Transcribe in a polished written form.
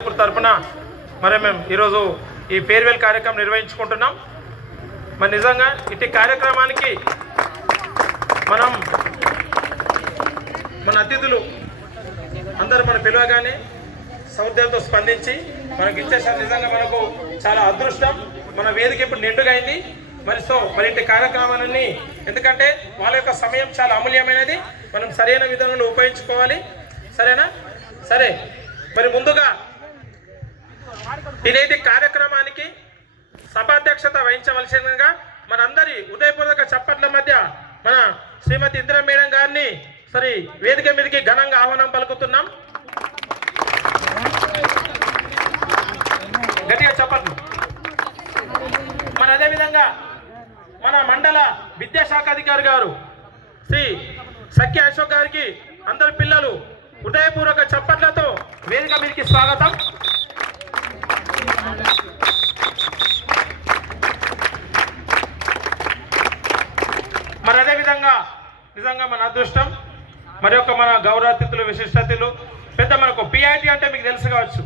తరపున మరి మేము ఈరోజు ఈ ఫేర్వెల్ కార్యక్రమం నిర్వహించుకుంటున్నాం. మరి నిజంగా ఇట్టి కార్యక్రమానికి మన అతిథులు అందరూ మన పిలవగానే సౌద్యంతో స్పందించి మనకు ఇచ్చేసారు. నిజంగా మనకు చాలా అదృష్టం. మన వేదిక ఇప్పుడు నిండుగా అయింది. మరి ఇంటి కార్యక్రమాలన్నీ ఎందుకంటే వాళ్ళ యొక్క సమయం చాలా అమూల్యమైనది. మనం సరైన విధంగా ఉపయోగించుకోవాలి. సరేనా? సరే, మరి ముందుగా ఇదేది కార్యక్రమానికి సభాధ్యక్షత వహించవలసిందిగా మనందరి ఉదయపూర్వక చప్పట్ల మధ్య మన శ్రీమతి ఇందిరా మేడం గారిని సరే వేదిక మీదకి ఘనంగా ఆహ్వానం పలుకుతున్నాం. గట్టిగా చప్పట్లు. మరి అదేవిధంగా మన మండల విద్యాశాఖ అధికారి గారు శ్రీ సఖ్య అశోక్ గారికి అందరి పిల్లలు హృదయపూర్వక చప్పట్లతో వేదిక మీదకి స్వాగతం. మరి అదేవిధంగా నిజంగా మన అదృష్టం మరి యొక్క మన గౌరవ అతిథులు విశిష్ట అతిథులు పెద్ద మనకు పిఐటి అంటే మీకు తెలుసు కావచ్చు.